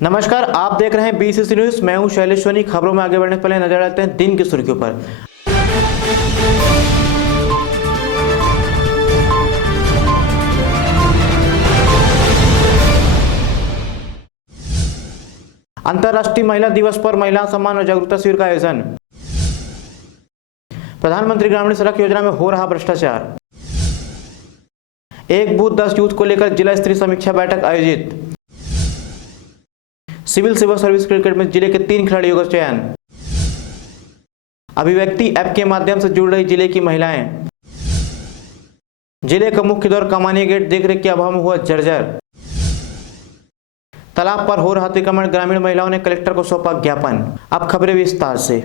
नमस्कार, आप देख रहे हैं बीसीसी न्यूज। मैं हूं शैलेश सोनी। खबरों में आगे बढ़ने से पहले नजर डालते हैं दिन की सुर्खियों पर। अंतर्राष्ट्रीय महिला दिवस पर महिला सम्मान और जागरूकता शिविर का आयोजन। प्रधानमंत्री ग्रामीण सड़क योजना में हो रहा भ्रष्टाचार। एक बूथ 10 यूथ को लेकर जिला स्तरीय समीक्षा बैठक आयोजित। सिविल सर्विस क्रिकेट में जिले के 3 खिलाड़ियों का चयन। अभिव्यक्ति ऐप के माध्यम से जुड़ रही जिले की महिलाएं। जिले का मुख्य द्वार कमानिया गेट देखरेख के अभाव में हुआ जर्जर। तालाब पर हो रहा अतिक्रमण, ग्रामीण महिलाओं ने कलेक्टर को सौंपा ज्ञापन। अब खबरें विस्तार से।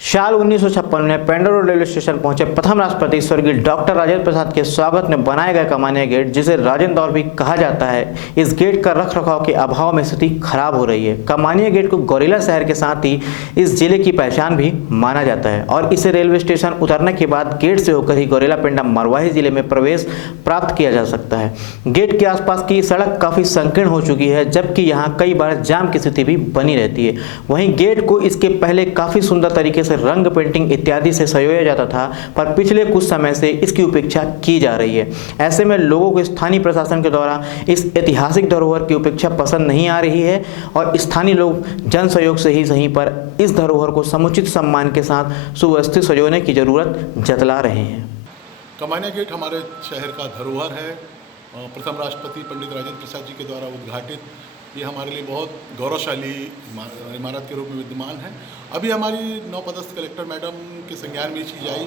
साल 1956 में पेंड्रा रोड रेलवे स्टेशन पहुंचे प्रथम राष्ट्रपति स्वर्गीय डॉक्टर राजेंद्र प्रसाद के स्वागत में बनाया गया कमानिया गेट, जिसे राजेंद्र दौर भी कहा जाता है, इस गेट का रखरखाव के अभाव में स्थिति खराब हो रही है। कमानिया गेट को गौरेला शहर के साथ ही इस जिले की पहचान भी माना जाता है और इसे रेलवे स्टेशन उतरने के बाद गेट से होकर ही गौरेला पेंड्रा मरवाही जिले में प्रवेश प्राप्त किया जा सकता है। गेट के आसपास की सड़क काफी संकीर्ण हो चुकी है, जबकि यहाँ कई बार जाम की स्थिति भी बनी रहती है। वहीं गेट को इसके पहले काफी सुंदर तरीके से रंग पेंटिंग इत्यादि से सजाया जाता था, पर पिछले कुछ समय से इसकी उपेक्षा की जा रही है। ऐसे में लोगों को स्थानीय प्रशासन के द्वारा इस ऐतिहासिक धरोहर की उपेक्षा पसंद नहीं आ रही है और स्थानीय लोग जन सहयोग से ही सही पर इस धरोहर को समुचित सम्मान के साथ सुव्यवस्थित सजोने की जरूरत जतला रहे हैं। कमानिया गेट हमारे शहर का धरोहर है। प्रथम राष्ट्रपति पंडित राजेंद्र प्रसाद जी के द्वारा उद्घाटित ये हमारे लिए बहुत गौरवशाली इमारत के रूप में विद्यमान है। अभी हमारी नवपदस्थ कलेक्टर मैडम के संज्ञान में चीज आई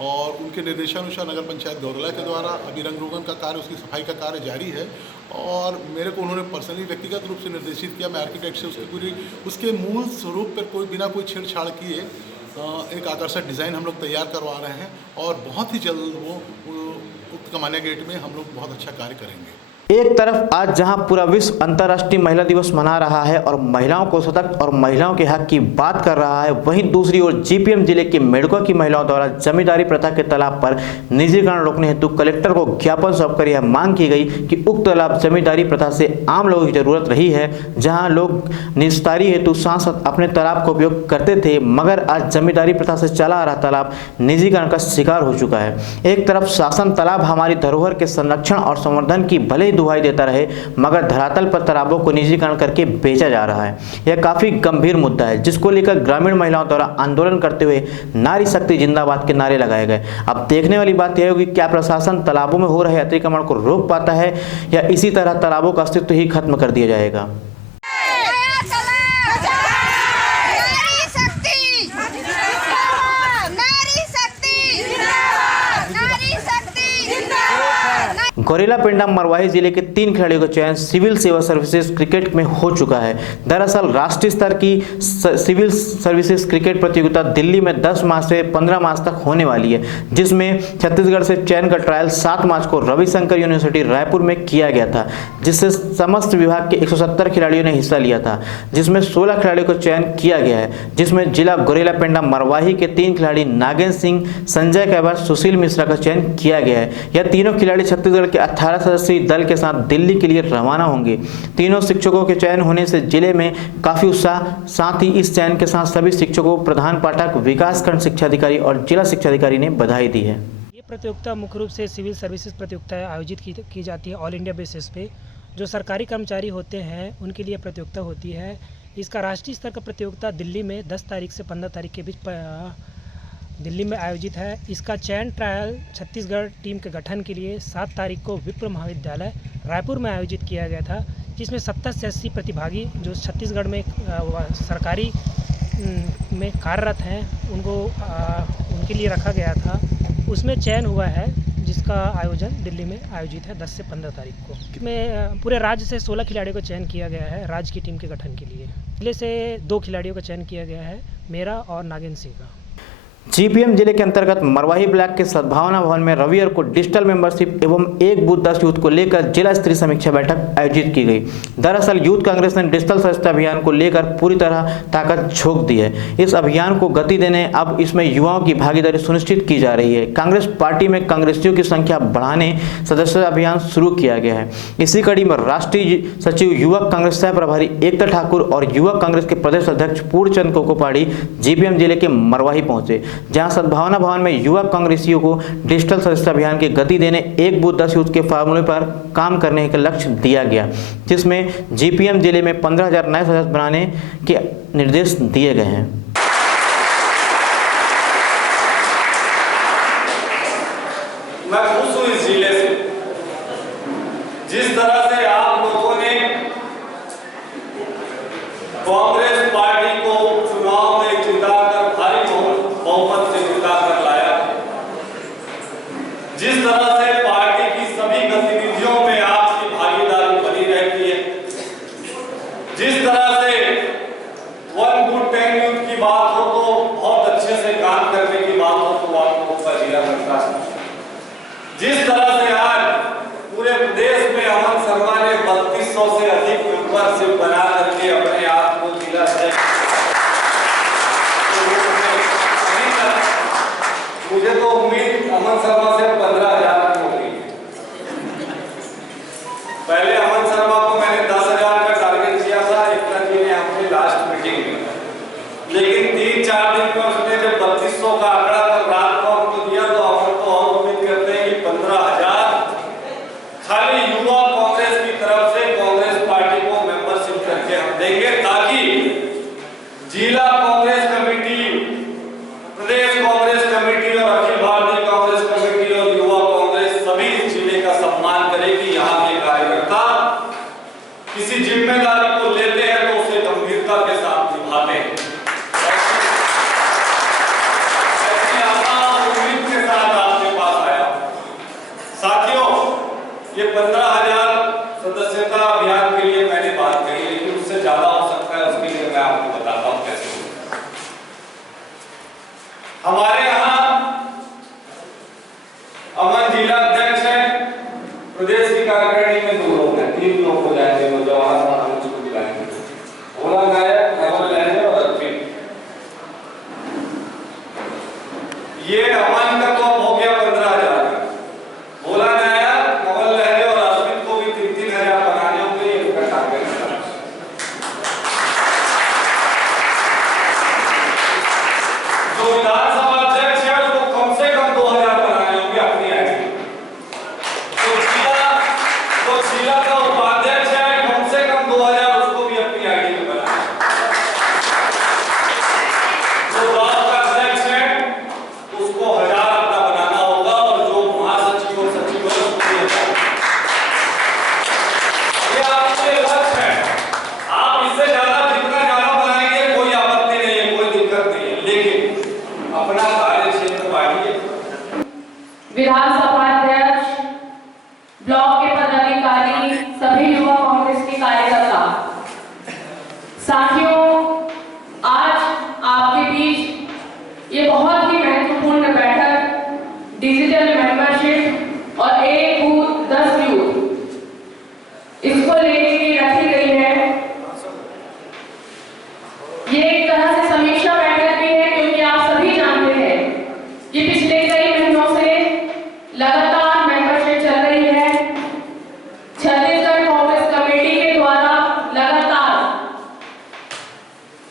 और उनके निर्देशानुसार नगर पंचायत गौरेला के द्वारा अभी रंग रोगन का कार्य, उसकी सफाई का कार्य जारी है और मेरे को उन्होंने पर्सनली व्यक्तिगत रूप से निर्देशित किया। मैं आर्किटेक्ट से उसके मूल स्वरूप पर बिना कोई छेड़छाड़ किए एक आकर्षक डिज़ाइन हम लोग तैयार करवा रहे हैं और बहुत ही जल्द वो उक्त कमानिया गेट में हम लोग बहुत अच्छा कार्य करेंगे। एक तरफ आज जहां पूरा विश्व अंतर्राष्ट्रीय महिला दिवस मना रहा है और महिलाओं को सशक्त और महिलाओं के हक की बात कर रहा है, वहीं दूसरी ओर जीपीएम जिले के मेडको की महिलाओं द्वारा जमींदारी प्रथा के तालाब पर निजीकरण रोकने हेतु कलेक्टर को ज्ञापन सौंपकर यह मांग की गई कि उक्त तालाब जमींदारी प्रथा से आम लोगों की जरूरत रही है। जहां लोग निस्तारी हेतु सांसद अपने तालाब का उपयोग करते थे, मगर आज जमींदारी प्रथा से चला आ रहा तालाब निजीकरण का शिकार हो चुका है। एक तरफ शासन तालाब हमारी धरोहर के संरक्षण और संवर्धन की भले ही दुहाई देता रहे, मगर धरातल पर तालाबों को निजीकरण करके बेचा जा रहा है। यह काफी गंभीर मुद्दा है, जिसको लेकर ग्रामीण महिलाओं द्वारा आंदोलन करते हुए नारी शक्ति जिंदाबाद के नारे लगाए गए। अब देखने वाली बात यह होगी क्या प्रशासन तालाबों में हो रहे अतिक्रमण को रोक पाता है या इसी तरह तालाबों का अस्तित्व ही खत्म कर दिया जाएगा। गौरेला पेंड्रा मरवाही जिले के 3 खिलाड़ियों का चयन सिविल सेवा सर्विसेज क्रिकेट में हो चुका है। दरअसल राष्ट्रीय स्तर की सिविल सर्विसेज क्रिकेट प्रतियोगिता दिल्ली में 10 मार्च से 15 मार्च तक होने वाली है, जिसमें छत्तीसगढ़ से चयन का ट्रायल 7 मार्च को रविशंकर यूनिवर्सिटी रायपुर में किया गया था, जिससे समस्त विभाग के 170 खिलाड़ियों ने हिस्सा लिया था, जिसमें 16 खिलाड़ियों का चयन किया गया है, जिसमें जिला गौरेला पेंड्रा मरवाही के 3 खिलाड़ी नागेंद्र सिंह, संजय कैबर, सुशील मिश्रा का चयन किया गया है। यह तीनों खिलाड़ी छत्तीसगढ़ के 18 सदस्यीय दल के साथ दिल्ली के लिए रवाना होंगे। तीनों शिक्षकों के चयन होने से जिले में काफी उत्साह, साथ ही इस चयन के साथ सभी शिक्षकों, प्रधान पाठक, विकासखंड शिक्षा अधिकारी और जिला शिक्षा अधिकारी ने बधाई दी है। ये प्रतियोगिता मुख्य रूप से सिविल सर्विसेज प्रतियोगिता आयोजित की जाती है ऑल इंडिया बेसिस पे। जो सरकारी कर्मचारी होते हैं उनके लिए प्रतियोगिता होती है। इसका राष्ट्रीय स्तर का प्रतियोगिता दिल्ली में 10 तारीख से 15 तारीख के बीच दिल्ली में आयोजित है। इसका चयन ट्रायल छत्तीसगढ़ टीम के गठन के लिए 7 तारीख को विप्र महाविद्यालय रायपुर में आयोजित किया गया था, जिसमें 70 से 80 प्रतिभागी जो छत्तीसगढ़ में सरकारी में कार्यरत हैं उनके लिए रखा गया था। उसमें चयन हुआ है, जिसका आयोजन दिल्ली में आयोजित है 10 से 15 तारीख को। इसमें पूरे राज्य से 16 खिलाड़ियों का चयन किया गया है राज्य की टीम के गठन के लिए। जिले से 2 खिलाड़ियों का चयन किया गया है, मेरा और नागेंद्र सिंह का। जीपीएम जिले के अंतर्गत मरवाही ब्लॉक के सद्भावना भवन में रविवार को डिजिटल मेंबरशिप एवं एक बूथ 10 यूथ को लेकर जिला स्तरीय समीक्षा बैठक आयोजित की गई। दरअसल यूथ कांग्रेस ने डिजिटल सदस्यता अभियान को लेकर पूरी तरह ताकत झोंक दी है। इस अभियान को गति देने अब इसमें युवाओं की भागीदारी सुनिश्चित की जा रही है। कांग्रेस पार्टी में कांग्रेसियों की संख्या बढ़ाने सदस्यता अभियान शुरू किया गया है। इसी कड़ी में राष्ट्रीय सचिव युवक कांग्रेस सह प्रभारी एकता ठाकुर और युवक कांग्रेस के प्रदेश अध्यक्ष पूर्णचंद कोकोपाड़ी जीपीएम जिले के मरवाही पहुंचे, जहां सद्भावना भवन में युवक कांग्रेसियों को डिजिटल सदस्यता अभियान की गति देने एक बूथ 10 यूथ के फार्मूले पर काम करने का लक्ष्य दिया गया, जिसमें जीपीएम जिले में 15,000 नए सदस्य बनाने के निर्देश दिए गए हैं। मैं खुश हूं इस जिले से, जिस तरह से आप लोगों ने कांग्रेस पार्टी को चुनाव में जिताकर भारी बहुमत से जिताकर लाया, जिस तरह से पार्टी की सभी गतिविधियों में आपकी भागीदारी बनी रहती है, जिस तरह से 1 बूथ 10 यूथ की बात हो तो बहुत अच्छे से काम करने की बात हो तो आप लोगों का जिला करता है, जिस तरह से आज पूरे प्रदेश में अमन शर्मा ने 3200 से अधिक मेंबरशिप बना करके अपने आप को जिला मुझे तो उम्मीद अमन शर्मा से 15,000 की होगी। पहले अमन शर्मा को मैंने 10,000 का टारगेट किया था, एकता जी ने हमने लास्ट मीटिंग में, लेकिन 3-4 दिन में उसने जब 3200 का आंकड़ा तक रात को हमको दिया तो हम तो और उम्मीद करते हैं कि 15,000 खाली युवा कांग्रेस की तरफ से कांग्रेस पार्टी को मेंबरशिप करके हम देंगे, ताकि जिला कांग्रेस कमेटी, प्रदेश कांग्रेस कमेटी और अखिल भारतीय कांग्रेस कमेटी और युवा कांग्रेस सभी इस जिले का सम्मान करे कि यहाँ के कार्यकर्ता किसी जिम्मेदारी को लेते हैं तो उसे गंभीरता के साथ निभाते हैं। ऐसी आशा और उम्मीद के साथ आपके पास आया। साथियों, ये 15,000 सदस्यता अभियान के लिए मैंने बात कही, लेकिन उससे ज्यादा हो सकता है, उसके लिए मैं आपको बताता हूँ कैसे। हमारे यहाँ अमन जिला अध्यक्ष है, प्रदेश की कार्यकारिणी में 2 लोग हैं, 3 लोग हो जाएंगे, जवाहर उसको दिलाएंगे, भोला नायक, नवल लहरे और अर्पित। ये अमन का तो हो गया 15,000, भोला नायक, नवल लहरे और अर्पित को भी 3-3 हजार बनाने होंगे, ये उनका टारगेट है। जो विधानसभा अध्यक्ष है उसको कम से कम 2,000 बनाने होंगे अपनी आईडी। तो जिला का उपाध्यक्ष है, कम से कम 2,000 उसको भी अपनी आईडी में बनाना। जो ब्लॉक का अध्यक्ष है उसको 1,000 अपना बनाना होगा, और जो महासचिव और सचिव है उसको 2,000। ये आपके लक्ष्य है। आप इससे ज्यादा जितना ज्यादा बनाएंगे कोई आपत्ति नहीं है, कोई दिक्कत नहीं है, लेकिन अपना कार्य क्षेत्र बांटिए। विधानसभा अध्यक्ष, ब्लॉक के पदाधिकारी, सभी युवा कांग्रेस के कार्यकर्ता, साथियों, आज आपके बीच ये बहुत ही महत्वपूर्ण बैठक डिजिटल मेंबरशिप और एक बूथ 10 यूथ इसको लेने की रखी गई है। ये एक तरह से समीक्षा बैठक भी है, क्योंकि आप सभी जानते हैं कि पिछले कई महीनों से लगातार मेंबरशिप चल रही है। छत्तीसगढ़ कांग्रेस कमेटी के द्वारा लगातार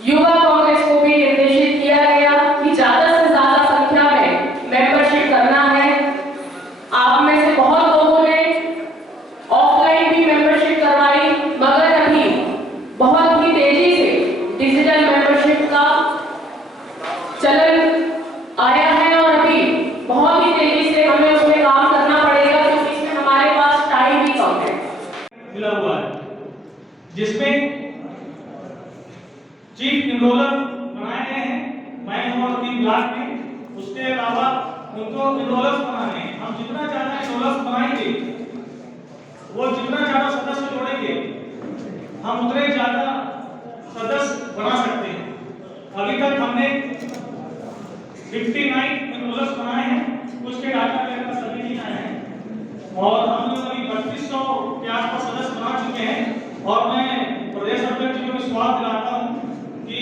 युवा कांग्रेस को भी निर्देशित किया गया कि ज्यादा से ज्यादा संख्या में मेंबरशिप करना है। आप में से बहुत लोगों ने ऑफलाइन भी मेंबरशिप करवाई, मगर अभी बहुत ही तेजी से डिजिटल मेंबरशिप का चलन आया है, और अभी बहुत ही तेजी से हमें उसमें काम करना पड़ेगा, क्योंकि इसमें हमारे पास टाइम भी कम है। मिला हुआ है, जिसमें चीफ इनरोलर बनाए गए हैं, मैं हूं और 3 ब्लॉक में। उसके अलावा उनको इनरोलर्स बनाने हैं। हम जितना ज्यादा इनरोलर्स बनाएंगे, वो जितना ज्यादा सदस्य जोड़ेंगे, हम उतने ज्यादा सदस्य बना सकते हैं। अभी तक हमने 59 एनरोलर्स बनाए हैं, उसके डाटा मेरे पास अभी नहीं आए हैं और हम लोग अभी 3200 के आसपास सदस्य बना चुके हैं। और मैं प्रदेश अध्यक्ष जी को विश्वास दिलाता हूँ कि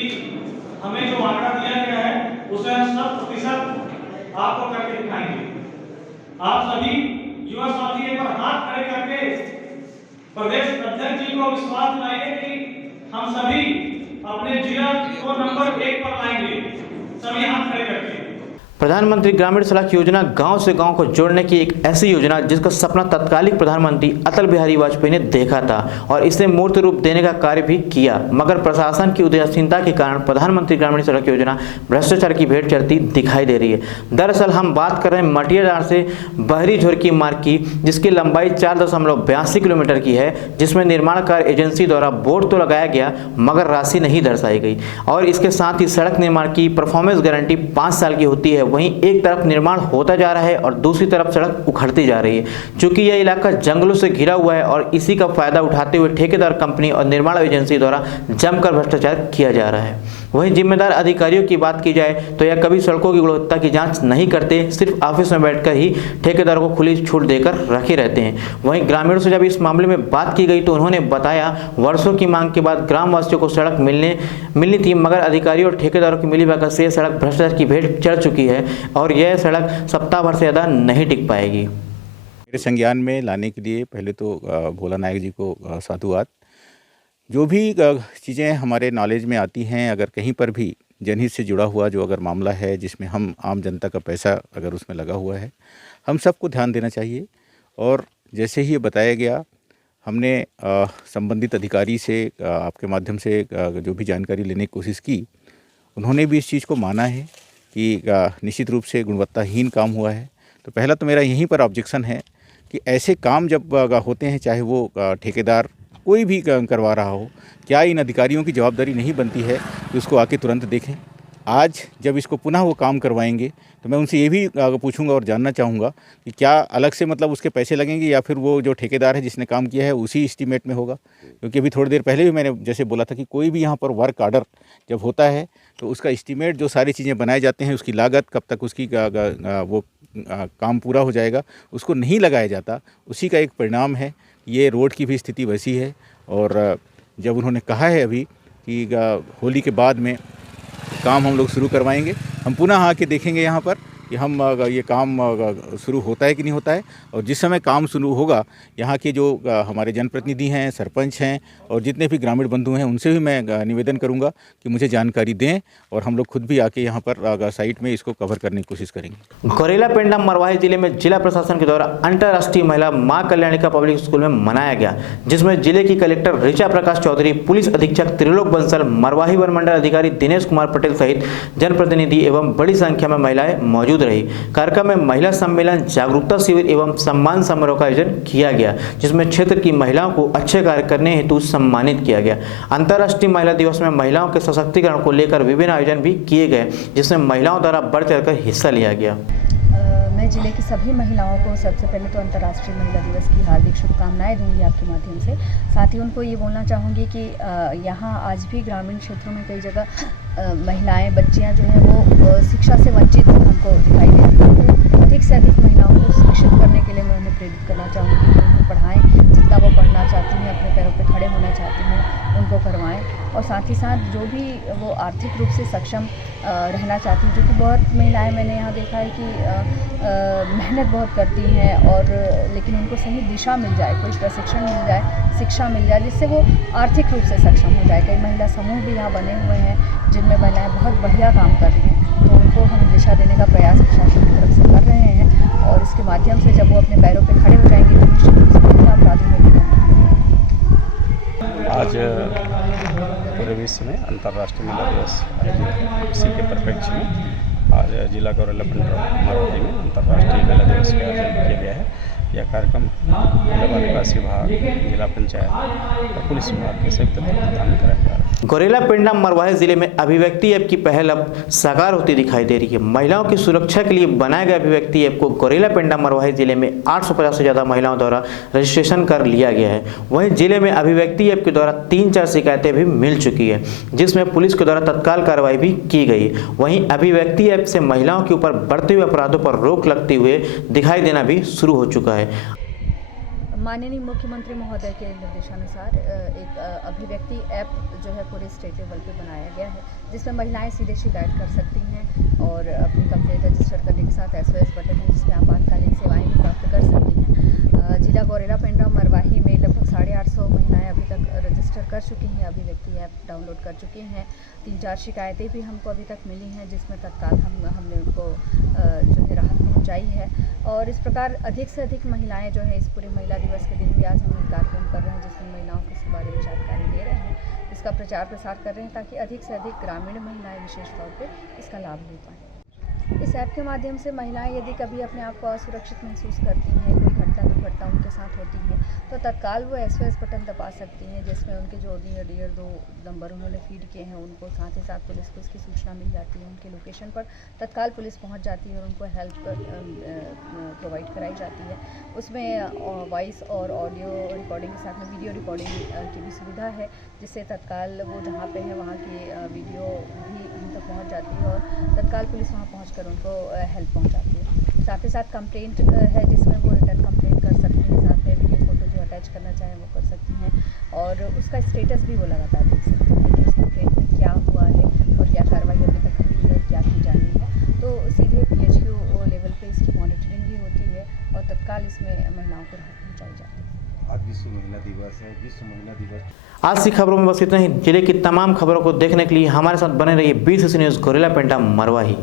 हमें जो आंकड़ा दिया गया है उसे 100% आपको करके दिखाएंगे। आप सभी युवा साथी एक बार हाथ खड़े करके प्रदेश अध्यक्ष जी को विश्वास दिलाइए कि हम सभी अपने जिला को नंबर 1 पर लाएंगे। सभी हाथ खड़े करके। प्रधानमंत्री ग्रामीण सड़क योजना गांव से गांव को जोड़ने की एक ऐसी योजना जिसका सपना तत्कालीन प्रधानमंत्री अटल बिहारी वाजपेयी ने देखा था और इसे मूर्त रूप देने का कार्य भी किया, मगर प्रशासन की उदासीनता के कारण प्रधानमंत्री ग्रामीण सड़क योजना भ्रष्टाचार की भेंट चढ़ती दिखाई दे रही है। दरअसल हम बात कर रहे हैं मटियाडांड से बहरी झोरकी मार्ग की, जिसकी लंबाई 4.82 किलोमीटर की है, जिसमें निर्माण कार्य एजेंसी द्वारा बोर्ड तो लगाया गया मगर राशि नहीं दर्शाई गई। और इसके साथ ही सड़क निर्माण की परफॉर्मेंस गारंटी 5 साल की होती है। वहीं एक तरफ निर्माण होता जा रहा है और दूसरी तरफ सड़क उखड़ती जा रही है। चूंकि यह इलाका जंगलों से घिरा हुआ है और इसी का फायदा उठाते हुए ठेकेदार कंपनी और निर्माण एजेंसी द्वारा जमकर भ्रष्टाचार किया जा रहा है। वहीं जिम्मेदार अधिकारियों की बात की जाए तो यह कभी सड़कों की गुणवत्ता की जांच नहीं करते, सिर्फ ऑफिस में बैठकर ही ठेकेदारों को खुली छूट देकर रखे रहते हैं। वहीं ग्रामीणों से जब इस मामले में बात की गई तो उन्होंने बताया वर्षों की मांग के बाद ग्रामवासियों को सड़क मिलनी थी, मगर अधिकारियों और ठेकेदारों की मिलीभगत से यह सड़क भ्रष्टाचार की भेंट चढ़ चुकी है और यह सड़क सप्ताह भर से ज़्यादा नहीं टिक पाएगी। मेरे संज्ञान में लाने के लिए पहले तो भोला नायक जी को साधुवाद। जो भी चीज़ें हमारे नॉलेज में आती हैं, अगर कहीं पर भी जनहित से जुड़ा हुआ जो अगर मामला है जिसमें हम आम जनता का पैसा अगर उसमें लगा हुआ है, हम सबको ध्यान देना चाहिए। और जैसे ही ये बताया गया, हमने संबंधित अधिकारी से आपके माध्यम से जो भी जानकारी लेने की कोशिश की, उन्होंने भी इस चीज़ को माना है कि निश्चित रूप से गुणवत्ताहीन काम हुआ है। तो पहला तो मेरा यहीं पर ऑब्जेक्शन है कि ऐसे काम जब होते हैं, चाहे वो ठेकेदार कोई भी करवा रहा हो, क्या इन अधिकारियों की जवाबदारी नहीं बनती है कि उसको आके तुरंत देखें। आज जब इसको पुनः वो काम करवाएंगे तो मैं उनसे ये भी पूछूंगा और जानना चाहूँगा कि क्या अलग से मतलब उसके पैसे लगेंगे या फिर वो जो ठेकेदार है जिसने काम किया है उसी एस्टीमेट में होगा। क्योंकि अभी थोड़ी देर पहले भी मैंने जैसे बोला था कि कोई भी यहाँ पर वर्क ऑर्डर जब होता है तो उसका एस्टीमेट जो सारी चीज़ें बनाए जाते हैं, उसकी लागत कब तक उसकी वो काम पूरा हो जाएगा, उसको नहीं लगाया जाता। उसी का एक परिणाम है। ये रोड की भी स्थिति वैसी है। और जब उन्होंने कहा है अभी कि होली के बाद में काम हम लोग शुरू करवाएंगे, हम पुनः आके देखेंगे यहाँ पर कि हम ये काम शुरू होता है कि नहीं होता है। और जिस समय काम शुरू होगा, यहाँ के जो हमारे जनप्रतिनिधि हैं, सरपंच हैं और जितने भी ग्रामीण बंधु हैं, उनसे भी मैं निवेदन करूँगा कि मुझे जानकारी दें और हम लोग खुद भी आके यहाँ पर साइट में इसको कवर करने की कोशिश करेंगे। गौरेला पेंडा मरवाही जिले में जिला प्रशासन के द्वारा अंतर्राष्ट्रीय महिला मां कल्याणिका पब्लिक स्कूल में मनाया गया, जिसमें जिले की कलेक्टर ऋचा प्रकाश चौधरी, पुलिस अधीक्षक त्रिलोक बंसल, मरवाही वन मंडल अधिकारी दिनेश कुमार पटेल सहित जनप्रतिनिधि एवं बड़ी संख्या में महिलाएं मौजूद रही। कार्यक्रम में महिला सम्मेलन, जागरूकता शिविर एवं सम्मान समारोह का आयोजन किया गया, जिसमें क्षेत्र की महिलाओं को अच्छे कार्य करने हेतु सम्मानित किया गया। अंतर्राष्ट्रीय महिला दिवस में महिलाओं के सशक्तिकरण को लेकर विभिन्न आयोजन भी किए गए, जिसमें महिलाओं द्वारा बढ़ चढ़कर हिस्सा लिया गया। मैं जिले की सभी महिलाओं को सबसे पहले तो अंतर्राष्ट्रीय महिला दिवस की हार्दिक शुभकामनाएं दूंगी आपके माध्यम से। साथ ही उनको ये बोलना चाहूँगी कि यहाँ आज भी ग्रामीण क्षेत्रों में कई जगह महिलाएं, बच्चियाँ जो हैं वो शिक्षा से वंचित हमको दिखाई दे रही हैं। तो अधिक से अधिक महिलाओं को शिक्षित करने के लिए मैं उन्हें प्रेरित करना चाहूँगी कि उन्हें पढ़ाएँ, जितना वो पढ़ना चाहती हैं, अपने पैरों पर खड़े होना चाहती हैं, उनको करवाएँ। और साथ ही साथ जो भी वो आर्थिक रूप से सक्षम रहना चाहती हैं, क्योंकि बहुत महिलाएं मैंने यहाँ देखा है कि मेहनत बहुत करती हैं और लेकिन उनको सही दिशा मिल जाए, कोई प्रशिक्षण मिल जाए, शिक्षा मिल जाए, जिससे वो आर्थिक रूप से सक्षम हो जाए। कई महिला समूह भी यहाँ बने हुए हैं जिनमें महिलाएं बहुत बढ़िया काम कर रही हैं, तो उनको हम दिशा देने का प्रयास प्रशासन की तरफ से कर रहे हैं। और इसके माध्यम से जब वो अपने पैरों पर खड़े हो जाएंगे तो निश्चित रूप से महिला अपराधों में भी आज पूरे विश्व में अंतर्राष्ट्रीय महिला दिवस आयोजित, इसी के परिप्रेक्ष्य में आज जिला गौरेला पेंडा मरवाही में अंतर्राष्ट्रीय महिला दिवस का आयोजन किया गया है। यह कार्यक्रम महिला बाल विकास विभाग, जिला पंचायत और पुलिस विभाग के संयुक्त तत्वावधान में कराया जा रहा है। गोरेला पेंडा मरवाही जिले में अभिव्यक्ति ऐप की पहल अब साकार होती दिखाई दे रही है। महिलाओं की सुरक्षा के लिए बनाए गए अभिव्यक्ति ऐप को गोरेला पेंडा मरवाही जिले में 850 से ज़्यादा महिलाओं द्वारा रजिस्ट्रेशन कर लिया गया है। वहीं जिले में अभिव्यक्ति ऐप के द्वारा 3-4 शिकायतें भी मिल चुकी है, जिसमें पुलिस के द्वारा तत्काल कार्रवाई भी की गई। वहीं अभिव्यक्ति ऐप से महिलाओं के ऊपर बढ़ते हुए अपराधों पर रोक लगते हुए दिखाई देना भी शुरू हो चुका है। माननीय मुख्यमंत्री महोदय के निर्देशानुसार एक अभिव्यक्ति ऐप जो है पूरे स्टेट लेवल पे बनाया गया है, जिसमें महिलाएं सीधे शिकायत कर सकती हैं और अपनी कंप्लेंट रजिस्टर करने के साथ SOS बटन है जिसमें आपातकालीन सेवाएं भी प्राप्त कर सकती हैं। जिला गोरेला पेंडा मरवाही में लगभग 850 महिलाएं अभी तक रजिस्टर कर चुकी हैं, अभिव्यक्ति ऐप डाउनलोड कर चुकी हैं। 3-4 शिकायतें भी हमको अभी तक मिली हैं, जिसमें तत्काल हमने उनको जो है राहत पहुँचाई है। और इस प्रकार अधिक से अधिक महिलाएं जो है इस पूरे महिला दिवस के दिन भी आज हम एक कार्यक्रम कर रहे हैं, जिसमें महिलाओं को इस बारे में जानकारी दे रहे हैं, इसका प्रचार प्रसार कर रहे हैं ताकि अधिक से अधिक ग्रामीण महिलाएं विशेष तौर पे इसका लाभ ले पाएँ। इस ऐप के माध्यम से महिलाएं यदि कभी अपने आप को असुरक्षित महसूस करती हैं, कोई घटना दुर्घटना उनके साथ होती है, तो तत्काल वो SOS बटन दबा सकती हैं, जिसमें उनके जो नियर 2 नंबर उन्होंने फीड किए हैं उनको साथ ही साथ पुलिस को इसकी सूचना मिल जाती है। उनके लोकेशन पर तत्काल पुलिस पहुंच जाती है और उनको हेल्प प्रोवाइड कराई जाती है। उसमें वॉइस और ऑडियो रिकॉर्डिंग के साथ में वीडियो रिकॉर्डिंग की भी सुविधा है, जिससे तत्काल वो जहाँ पे है वहाँ की वीडियो भी हम तक पहुँच जाती है और तत्काल पुलिस वहाँ पहुँचकर उनको हेल्प पहुँचाती है। साथ ही साथ कंप्लेंट है जिसमें वो रिटर्न कंप्लेंट कर सकती हैं, साथ में वीडियो फोटो जो अटैच करना चाहें वो कर सकती हैं और उसका स्टेटस भी वो लगातार देख सकती हैं कि उस कंप्लेंट में क्या हुआ है और क्या कार्रवाई अभी तक हुई है, क्या की जानी है। तो सीधे PHQ लेवल पे इसकी मॉनिटरिंग भी होती है और तत्काल इसमें महिलाओं को राहत पहुँचाई जाती है। आज विश्व महिला दिवस है। विश्व महिला दिवस आज की खबरों में बस इतना ही। जिले की तमाम खबरों को देखने के लिए हमारे साथ बने रहिए BCC न्यूज़ गोरेला पेंडा मरवाही।